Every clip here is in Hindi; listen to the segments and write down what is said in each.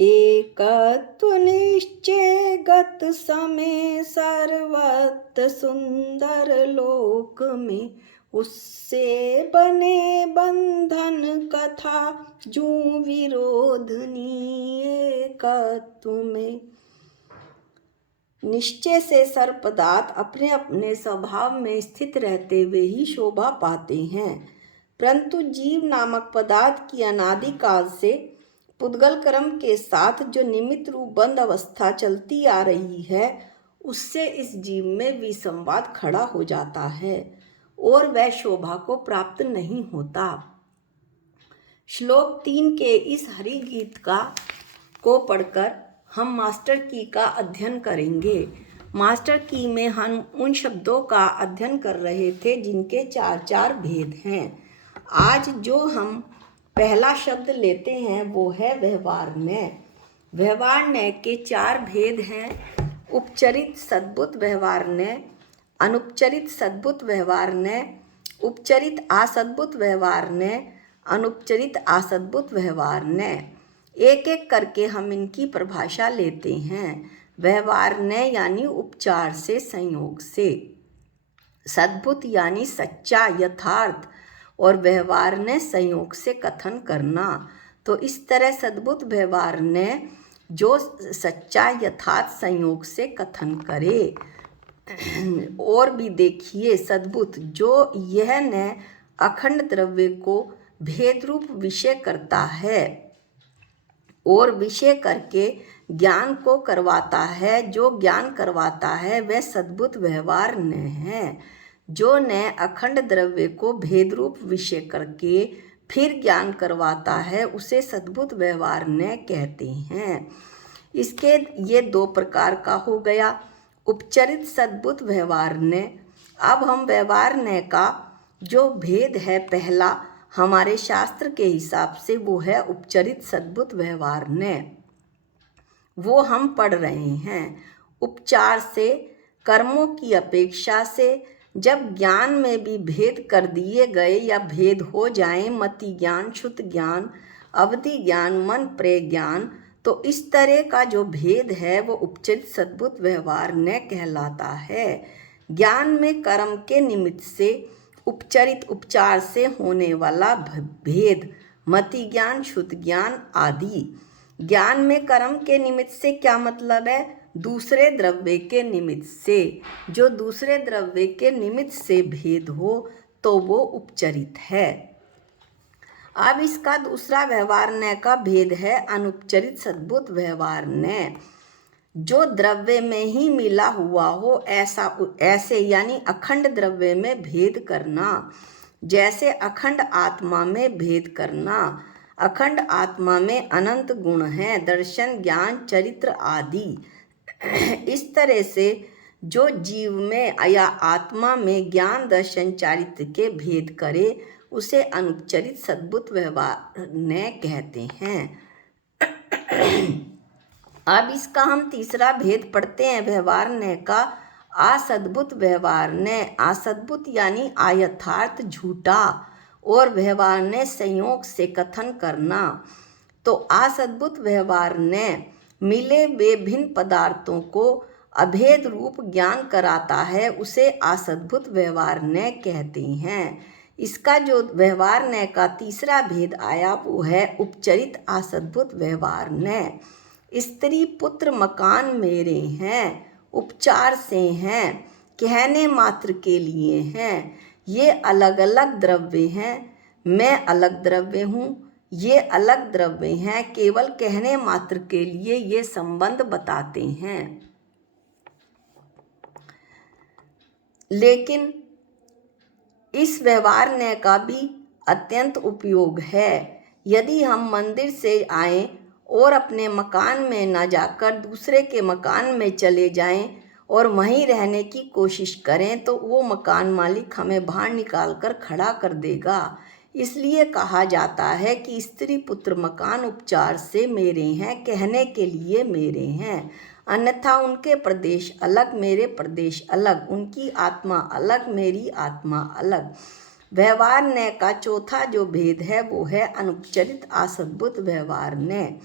एकत्व निश्चय गत समय सर्वत्र सुंदर लोक में, उससे बने बंधन कथा जू विरोधनी एकत्व में। निश्चय से सर्व पदार्थ अपने अपने स्वभाव में स्थित रहते हुए ही शोभा पाते हैं, परंतु जीव नामक पदार्थ की अनादि काल से पुद्गल कर्म के साथ जो निमित्त रूप बंध अवस्था चलती आ रही है, उससे इस जीव में विसंवाद खड़ा हो जाता है और वह शोभा को प्राप्त नहीं होता। श्लोक 3 के इस हरि गीत को पढ़कर हम मास्टर की का अध्ययन करेंगे। मास्टर की में हम उन शब्दों का अध्ययन कर रहे थे जिनके 4 भेद हैं। आज जो हम पहला शब्द लेते हैं वो है व्यवहारण्य। व्यवहारण्य के 4 भेद हैं। उपचरित सद्भुत व्यवहारण्य, अनुपचरित सद्भुत व्यवहारण्य, उपचरित असद्भुत व्यवहारण्य, अनुपचरित असद्भुत व्यवहारण्य। एक एक करके हम इनकी परिभाषा लेते हैं। व्यवहारण्य यानी उपचार से, संयोग से, सद्भुत यानी सच्चा यथार्थ, और व्यवहारण्य संयोग से कथन करना। तो इस तरह सद्भुत व्यवहारण्य जो सच्चा यथार्थ संयोग से कथन करे। और भी देखिए, सद्भुत जो यह न अखंड द्रव्य को भेद रूप विषय करता है और विषय करके ज्ञान को करवाता है। जो ज्ञान करवाता है वह सद्भुत व्यवहारण्य है। जो न अखंड द्रव्य को भेद रूप विषय करके फिर ज्ञान करवाता है उसे सद्भुत व्यवहारण्य कहते हैं। इसके ये 2 प्रकार का हो गया, उपचरित सद्भुत व्यवहारण्य। अब हम व्यवहारण्य का जो भेद है पहला हमारे शास्त्र के हिसाब से वो है उपचरित सद्भुत व्यवहारण्य, वो हम पढ़ रहे हैं। उपचार से, कर्मों की अपेक्षा से जब ज्ञान में भी भेद कर दिए गए या भेद हो जाए, मति ज्ञान, शुद्ध ज्ञान, अवधि ज्ञान, मन प्रेय ज्ञान, तो इस तरह का जो भेद है वो उपचरित सद्भुत व्यवहारण्य कहलाता है। ज्ञान में कर्म के निमित्त से उपचरित उपचार से होने वाला भेद, मति ज्ञान, शुद्ध ज्ञान आदि। ज्ञान में कर्म के निमित्त से क्या मतलब है? दूसरे द्रव्य के निमित्त से। जो दूसरे द्रव्य के निमित्त से भेद हो तो वो उपचरित है। अब इसका दूसरा व्यवहारण्य का भेद है अनुपचरित सद्भुत व्यवहारण्य। जो द्रव्य में ही मिला हुआ हो ऐसे यानी अखंड द्रव्य में भेद करना। जैसे अखंड आत्मा में भेद करना। अखंड आत्मा में अनंत गुण हैं, दर्शन, ज्ञान, चरित्र आदि। इस तरह से जो जीव में या आत्मा में ज्ञान, दर्शन, चारित्र के भेद करे उसे अनुपचरित सद्भुत व्यवहारण्य कहते हैं। अब इसका हम तीसरा भेद पढ़ते हैं व्यवहारण्य का, असद्भुत व्यवहारण्य। असद्भुत यानी अयथार्थ, झूठा, और व्यवहारण्य संयोग से कथन करना। तो असद्भुत व्यवहारण्य मिले विभिन्न पदार्थों को अभेद रूप ज्ञान कराता है, उसे असद्भुत व्यवहारण्य कहते हैं। इसका जो व्यवहारण्य का तीसरा भेद आया वो है उपचरित असद्भुत व्यवहारण्य। स्त्री पुत्र मकान मेरे हैं, उपचार से हैं, कहने मात्र के लिए हैं। ये अलग अलग द्रव्य हैं, मैं अलग द्रव्य हूँ, ये अलग द्रव्य हैं। केवल कहने मात्र के लिए ये संबंध बताते हैं, लेकिन इस व्यवहारण्य का भी अत्यंत उपयोग है। यदि हम मंदिर से आएं और अपने मकान में न जाकर दूसरे के मकान में चले जाएं और वहीं रहने की कोशिश करें तो वो मकान मालिक हमें बाहर निकाल कर खड़ा कर देगा। इसलिए कहा जाता है कि स्त्री पुत्र मकान उपचार से मेरे हैं, कहने के लिए मेरे हैं, अन्यथा उनके प्रदेश अलग, मेरे प्रदेश अलग, उनकी आत्मा अलग, मेरी आत्मा अलग। व्यवहारण्य का चौथा जो भेद है वो है अनुपचरित असद्भुत व्यवहारण्य।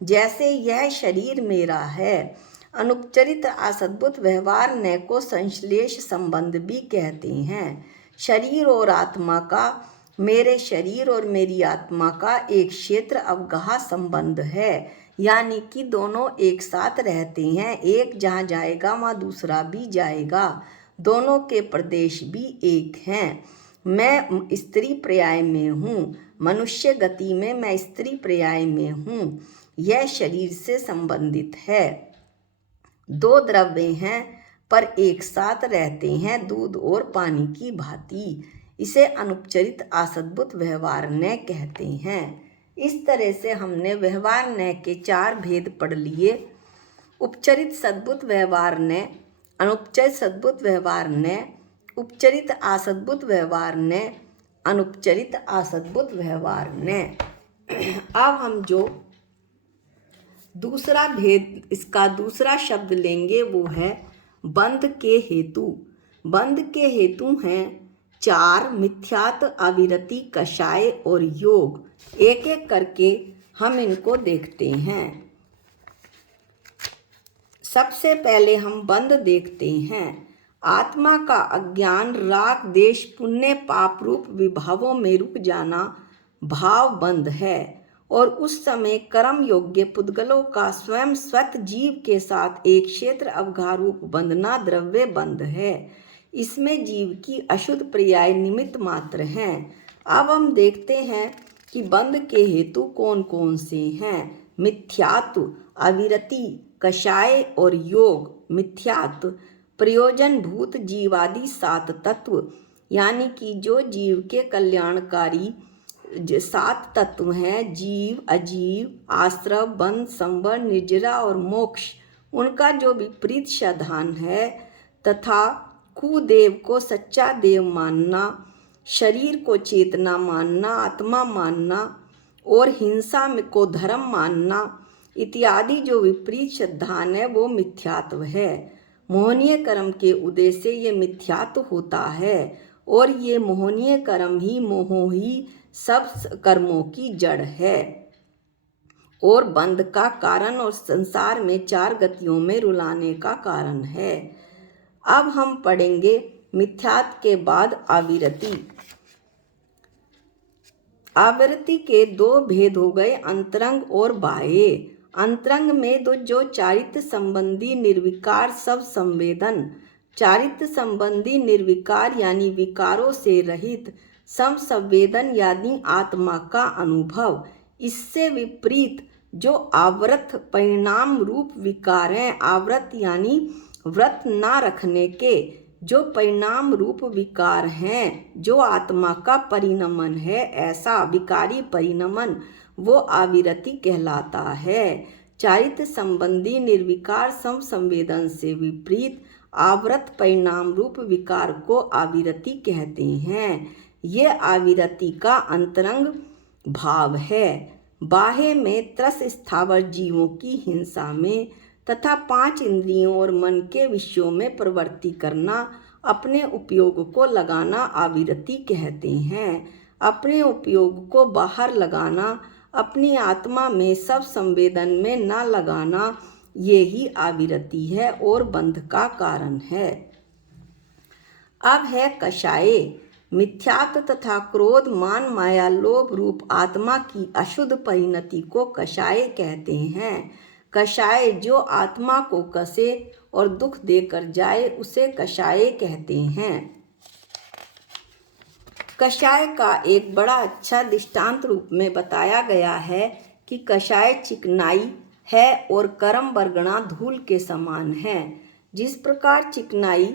जैसे यह शरीर मेरा है। अनुपचरित असद्भुत व्यवहार न को संश्लेष संबंध भी कहते हैं। शरीर और आत्मा का, मेरे शरीर और मेरी आत्मा का एक क्षेत्र अवगाह संबंध है, यानी कि दोनों एक साथ रहते हैं। एक जहाँ जाएगा वहाँ दूसरा भी जाएगा, दोनों के प्रदेश भी एक हैं। मैं स्त्री पर्याय में हूँ, मनुष्य गति में मैं स्त्री पर्याय में हूँ। यह शरीर से संबंधित है। दो द्रव्य हैं पर एक साथ रहते हैं, दूध और पानी की भांति। इसे अनुपचरित असद्भुत व्यवहार न कहते हैं। इस तरह से हमने व्यवहार न के 4 भेद पढ़ लिए। उपचरित सद्भुत व्यवहार न, अनुपचरित सद्भुत व्यवहार न, उपचरित असद्भुत व्यवहार न, अनुपचरित असद्भुत व्यवहार न। अब हम जो दूसरा भेद, इसका दूसरा शब्द लेंगे वो है बंध के हेतु। बंध के हेतु हैं 4: मिथ्यात्व, अविरति, कषाय और योग। एक एक करके हम इनको देखते हैं। सबसे पहले हम बंध देखते हैं। आत्मा का अज्ञान, राग, देश, पुण्य, पाप रूप विभावों में रुक जाना भाव बंध है, और उस समय कर्म योग्य पुद्गलों का स्वयं स्वत जीव के साथ एक क्षेत्र अवगाह रूप बंधना द्रव्य बंध है। इसमें जीव की अशुद्ध पर्याय निमित्त मात्र हैं। अब हम देखते हैं कि बंध के हेतु कौन कौन से हैं। मिथ्यात्व, अविरति, कषाय और योग। मिथ्यात्व प्रयोजन भूत जीवादि 7 तत्व, यानी कि जो जीव के कल्याणकारी 7 तत्व हैं, जीव, अजीव, आश्रव, बंध, संवर, निर्जरा और मोक्ष, उनका जो विपरीत साधन है, तथा कुदेव को सच्चा देव मानना, शरीर को चेतना मानना, आत्मा मानना और हिंसा में को धर्म मानना इत्यादि जो विपरीत सिद्धांत है वो मिथ्यात्व है। मोहनीय कर्म के उदय से ये मिथ्यात्व होता है, और ये मोहनीय कर्म ही मोह ही सब कर्मों की जड़ है और बंध का कारण और संसार में 4 गतियों में रुलाने का कारण है। अब हम पढ़ेंगे मिथ्यात्व के बाद आविरति। आविरति के 2 भेद हो गए, अंतरंग और बाह्य। अंतरंग में जो चारित्र संबंधी निर्विकार सब संवेदन, चारित्र संबंधी निर्विकार यानी विकारों से रहित सम संवेदन यानी आत्मा का अनुभव। इससे विपरीत जो आवृत परिणाम रूप विकार हैं, आवृत यानी व्रत ना रखने के जो परिणाम रूप विकार हैं, जो आत्मा का परिणमन है, ऐसा विकारी परिणमन वो आविरति कहलाता है। चारित्र संबंधी निर्विकार सम संवेदन से विपरीत आवृत परिणाम रूप विकार को आविरति कहते हैं। ये आविरति का अंतरंग भाव है। बाह्य में त्रस स्थावर जीवों की हिंसा में तथा 5 इंद्रियों और मन के विषयों में प्रवृत्ति करना, अपने उपयोग को लगाना आविरति कहते हैं। अपने उपयोग को बाहर लगाना, अपनी आत्मा में सब संवेदन में न लगाना, ये ही आविरति है और बंध का कारण है। अब है कषाय। मिथ्यात्व तथा क्रोध, मान, माया, लोभ रूप आत्मा की अशुद्ध परिणति को कषाय कहते हैं। कषाय जो आत्मा को कसे और दुख देकर जाए उसे कषाय कहते हैं। कषाय का एक बड़ा अच्छा दृष्टांत रूप में बताया गया है कि कषाय चिकनाई है और कर्म बरगना धूल के समान है। जिस प्रकार चिकनाई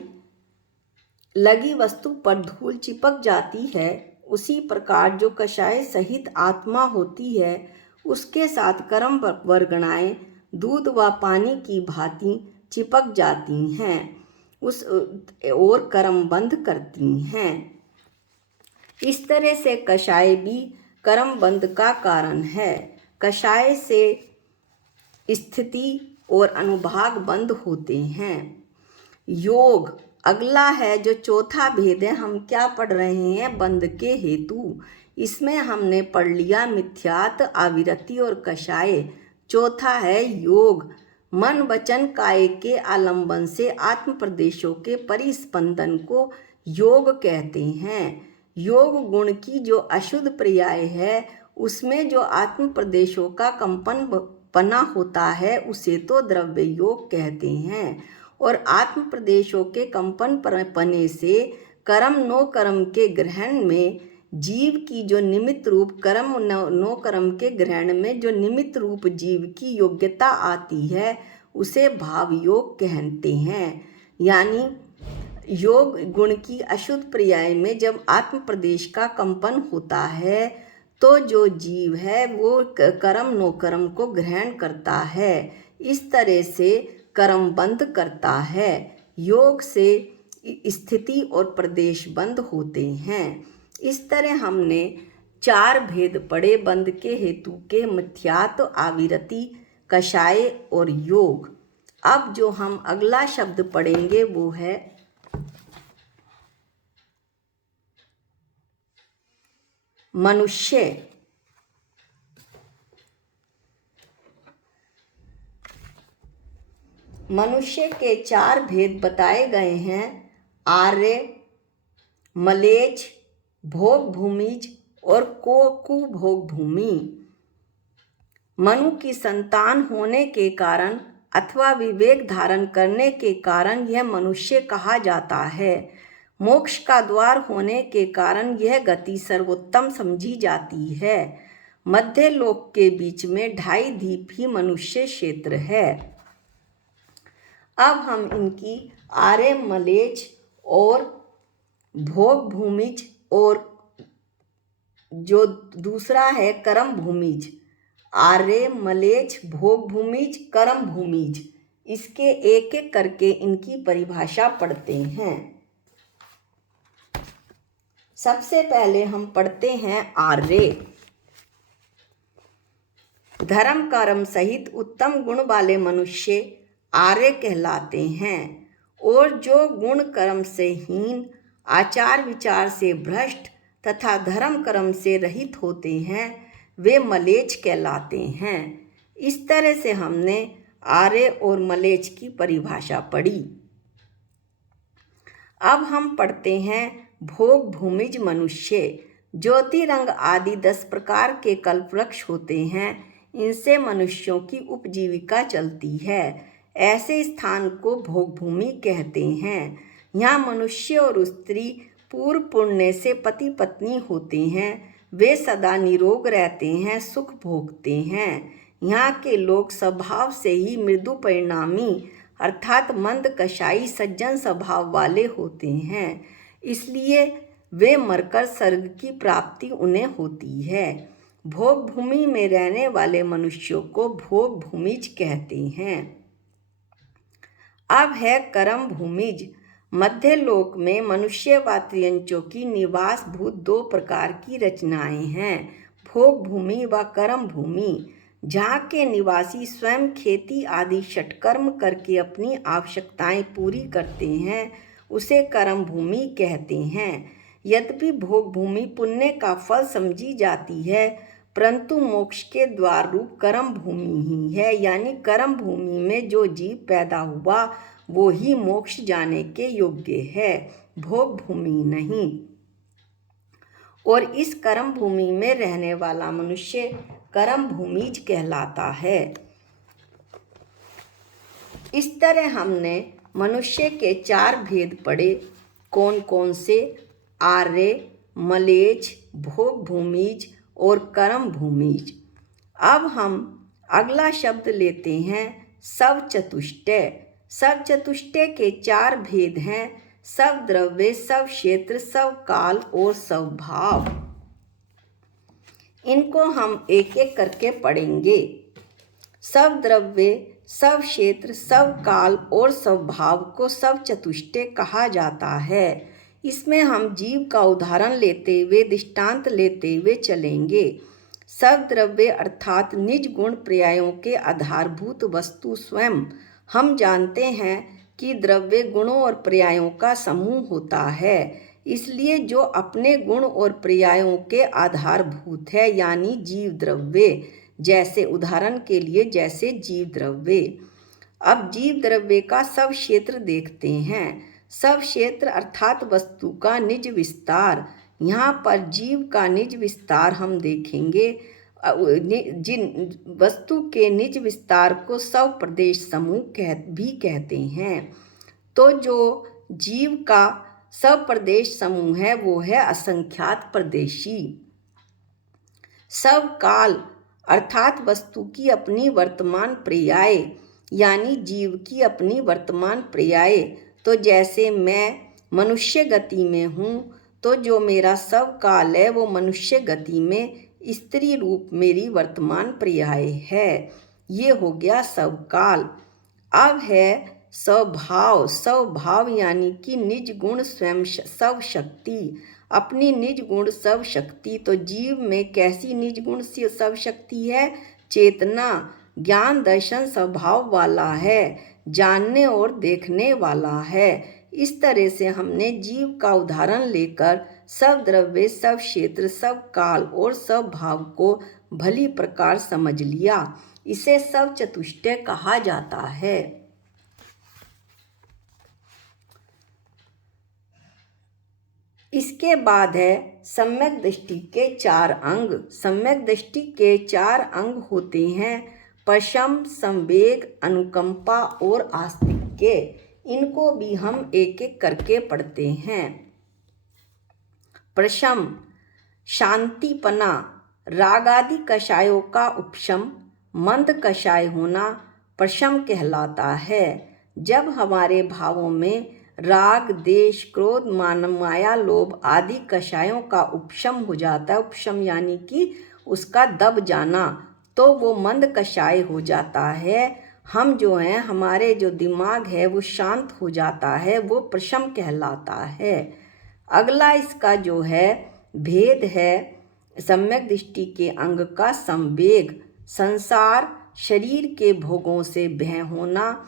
लगी वस्तु पर धूल चिपक जाती है, उसी प्रकार जो कषाय सहित आत्मा होती है उसके साथ कर्म वर्गणाएं दूध व पानी की भांति चिपक जाती हैं उस और कर्म बंध करती हैं। इस तरह से कषाय भी कर्म बंध का कारण है। कषाय से स्थिति और अनुभाग बंद होते हैं। योग अगला है जो चौथा भेद है। हम क्या पढ़ रहे हैं? बंध के हेतु। इसमें हमने पढ़ लिया मिथ्यात्व, आविरति और कषाय। चौथा है योग। मन वचन काय के आलंबन से आत्म प्रदेशों के परिस्पंदन को योग कहते हैं। योग गुण की जो अशुद्ध पर्याय है उसमें जो आत्म प्रदेशों का कंपन पना होता है उसे तो द्रव्य योग कहते हैं। और आत्म प्रदेशों के कंपन पने से कर्म नो कर्म के ग्रहण में जीव की जो निमित्त रूप कर्म नो कर्म के ग्रहण में जो निमित्त रूप जीव की योग्यता आती है उसे भाव योग कहते हैं। यानी योग गुण की अशुद्ध पर्याय में जब आत्म प्रदेश का कंपन होता है तो जो जीव है वो कर्म नो कर्म को ग्रहण करता है, इस तरह से कर्म बंद करता है। योग से स्थिति और प्रदेश बंद होते हैं। इस तरह हमने 4 भेद पढ़े बंद के हेतु के मिथ्यात्व, आविरति, कषाय और योग। अब जो हम अगला शब्द पढ़ेंगे वो है मनुष्य। मनुष्य के 4 भेद बताए गए हैं, आर्य, मलेच्छ, भोग भूमिज और कुभोग भूमि। मनु की संतान होने के कारण अथवा विवेक धारण करने के कारण यह मनुष्य कहा जाता है। मोक्ष का द्वार होने के कारण यह गति सर्वोत्तम समझी जाती है। मध्य लोक के बीच में 2.5 द्वीप ही मनुष्य क्षेत्र है। अब हम इनकी आर्य, मलेच्छ और भोग भूमिज और जो दूसरा है कर्म भूमिज, आर्य, मलेच्छ, भोग भूमिज, कर्म भूमिज, इसके एक एक करके इनकी परिभाषा पढ़ते हैं। सबसे पहले हम पढ़ते हैं आर्य। धर्म कर्म सहित उत्तम गुण वाले मनुष्य आर्य कहलाते हैं। और जो गुण कर्म से हीन, आचार विचार से भ्रष्ट तथा धर्म कर्म से रहित होते हैं वे मलेच्छ कहलाते हैं। इस तरह से हमने आर्य और मलेच्छ की परिभाषा पढ़ी। अब हम पढ़ते हैं भोग भूमिज मनुष्य। ज्योति रंग आदि 10 प्रकार के कल्पवृक्ष होते हैं, इनसे मनुष्यों की उपजीविका चलती है। ऐसे स्थान को भोग भूमि कहते हैं। यहाँ मनुष्य और स्त्री पूर्व पुण्य से पति पत्नी होते हैं। वे सदा निरोग रहते हैं, सुख भोगते हैं। यहाँ के लोग स्वभाव से ही मृदु परिणामी अर्थात मंद कषाई सज्जन स्वभाव वाले होते हैं, इसलिए वे मरकर स्वर्ग की प्राप्ति उन्हें होती है। भोग भूमि में रहने वाले मनुष्यों को भोग भूमिज कहते हैं। अब है कर्म भूमिज। मध्य लोक में मनुष्य व त्रियंचों की निवास भूत 2 प्रकार की रचनाएं हैं, भोग भूमि व कर्म भूमि। जहाँ के निवासी स्वयं खेती आदि षटकर्म करके अपनी आवश्यकताएं पूरी करते हैं उसे कर्म भूमि कहते हैं। यद्यपि भोग भूमि पुण्य का फल समझी जाती है परंतु मोक्ष के द्वार रूप कर्म भूमि ही है। यानी कर्म भूमि में जो जीव पैदा हुआ वो ही मोक्ष जाने के योग्य है, भोग भूमि नहीं। और इस कर्म भूमि में रहने वाला मनुष्य कर्म भूमिज कहलाता है। इस तरह हमने मनुष्य के 4 भेद पढ़े। कौन कौन से? आर्य, मलेच्छ, भोग भूमिज और कर्म भूमिज। अब हम अगला शब्द लेते हैं सब चतुष्टय। सब चतुष्टय के 4 भेद हैं, सब द्रव्य, सब क्षेत्र, सब काल और सब भाव। इनको हम एक एक करके पढ़ेंगे। सब द्रव्य, सब क्षेत्र, सब काल और सब भाव को सब चतुष्टय कहा जाता है। इसमें हम जीव का उदाहरण लेते हुए, दृष्टांत लेते हुए चलेंगे। सब द्रव्य अर्थात निज गुण पर्यायों के आधारभूत वस्तु स्वयं। हम जानते हैं कि द्रव्य गुणों और पर्यायों का समूह होता है, इसलिए जो अपने गुण और पर्यायों के आधारभूत है यानी जीव द्रव्य। जैसे उदाहरण के लिए जैसे जीव द्रव्य। अब जीव द्रव्य का सब क्षेत्र देखते हैं। सब क्षेत्र अर्थात वस्तु का निज विस्तार। यहाँ पर जीव का निज विस्तार हम देखेंगे। जिन वस्तु के निज विस्तार को सब प्रदेश समूह भी कहते हैं। तो जो जीव का सब प्रदेश समूह है वो है असंख्यात प्रदेशी। सब काल अर्थात वस्तु की अपनी वर्तमान पर्याय यानी जीव की अपनी वर्तमान पर्याय। तो जैसे मैं मनुष्य गति में हूँ तो जो मेरा सब काल है वो मनुष्य गति में स्त्री रूप मेरी वर्तमान पर्याय है। ये हो गया सब काल। अब है स्वभाव। स्वभाव यानी कि निज गुण स्वयं सब शक्ति। अपनी निज गुण सब शक्ति। तो जीव में कैसी निज गुण से सब शक्ति है? चेतना, ज्ञान, दर्शन स्वभाव वाला है, जानने और देखने वाला है। इस तरह से हमने जीव का उदाहरण लेकर सब द्रव्य, सब क्षेत्र, सब काल और सब भाव को भली प्रकार समझ लिया। इसे सब चतुष्टय कहा जाता है। इसके बाद है सम्यक दृष्टि के 4 अंग। सम्यक दृष्टि के 4 अंग होते हैं प्रशम, संवेग, अनुकंपा और आस्तिक्य। इनको भी हम एक एक करके पढ़ते हैं। प्रशम शांतिपना, राग आदि कषायों का उपशम, मंद कषाय होना प्रशम कहलाता है। जब हमारे भावों में राग, देश, क्रोध, मान, माया, लोभ आदि कषायों का उपशम हो जाता है, उपशम यानी कि उसका दब जाना, तो वो मंद कषाय हो जाता है। हम जो हैं, हमारे जो दिमाग है वो शांत हो जाता है, वो प्रशम कहलाता है। अगला इसका जो है भेद है सम्यक दृष्टि के अंग का संवेग। संसार, शरीर के भोगों से भय होना,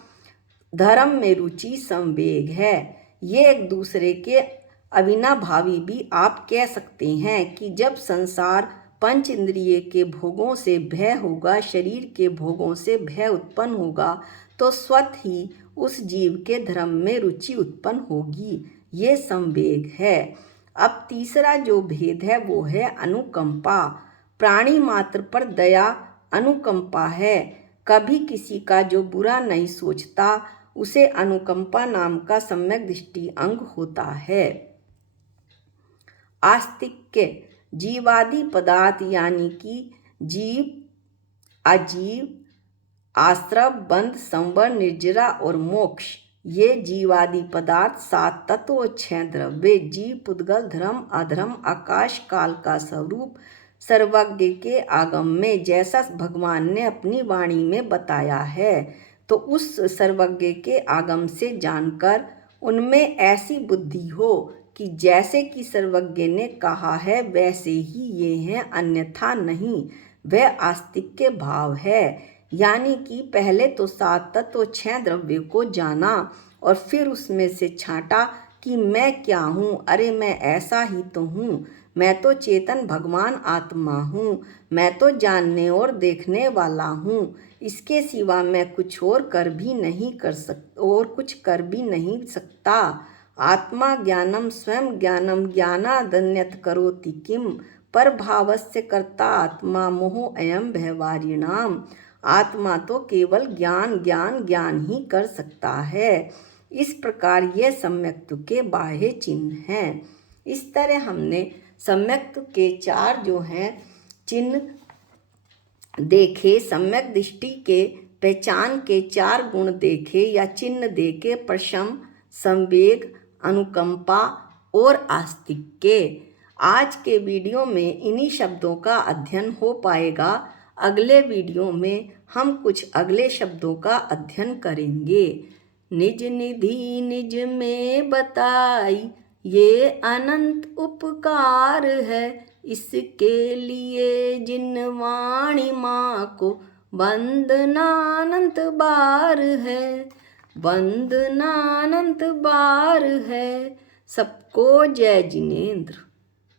धर्म में रुचि संवेग है। ये एक दूसरे के अविनाभावी भी आप कह सकते हैं कि जब संसार पंच इंद्रिय के भोगों से भय होगा, शरीर के भोगों से भय उत्पन्न होगा, तो स्वतः ही उस जीव के धर्म में रुचि उत्पन्न होगी। ये संवेग है। अब तीसरा जो भेद है वो है अनुकंपा। प्राणी मात्र पर दया अनुकंपा है। कभी किसी का जो बुरा नहीं सोचता, उसे अनुकंपा नाम का सम्यक दृष्टि अंग होता है। आस्तिक्य जीवादि पदार्थ यानी कि जीव, अजीव, आश्रव, बंध, संवर, निर्जरा और मोक्ष। ये जीवादि पदार्थ 7 तत्व और 6 द्रव्य, जीव, पुद्गल, धर्म, अधर्म, आकाश काल का स्वरूप सर्वज्ञ के आगम में जैसा भगवान ने अपनी वाणी में बताया है, तो उस सर्वज्ञ के आगम से जानकर उनमें ऐसी बुद्धि हो कि जैसे कि सर्वज्ञ ने कहा है वैसे ही ये हैं, अन्यथा नहीं। वह आस्तिक्य भाव है। यानी कि पहले तो 7 तत्व 6 द्रव्य को जाना और फिर उसमें से छांटा कि मैं क्या हूँ, अरे मैं ऐसा ही तो हूँ, मैं तो चेतन भगवान आत्मा हूँ, मैं तो जानने और देखने वाला हूँ, इसके सिवा मैं कुछ और कर भी नहीं कर सकता और कुछ कर भी नहीं सकता। आत्मा ज्ञानम स्वयं ज्ञानम ज्ञानादन्यत करोति किम, पर भावस्य कर्ता आत्मा मोह अयम व्यवहारिणाम। आत्मा तो केवल ज्ञान ज्ञान ज्ञान ही कर सकता है। इस प्रकार ये सम्यक्त्व के बाह्य चिन्ह हैं। इस तरह हमने सम्यक्त्व के 4 जो हैं चिन्ह देखे, सम्यक दृष्टि के पहचान के 4 गुण देखे या चिन्ह देखे, प्रशम, संवेग, अनुकंपा और आस्तिक्य। आज के वीडियो में इन्हीं शब्दों का अध्ययन हो पाएगा। अगले वीडियो में हम कुछ अगले शब्दों का अध्ययन करेंगे। निज निधि निज में बताई, ये अनंत उपकार है, इसके लिए जिन वाणी माँ को वंदनानंत बार है, वंदनानंत बार है। सबको जय जिनेंद्र।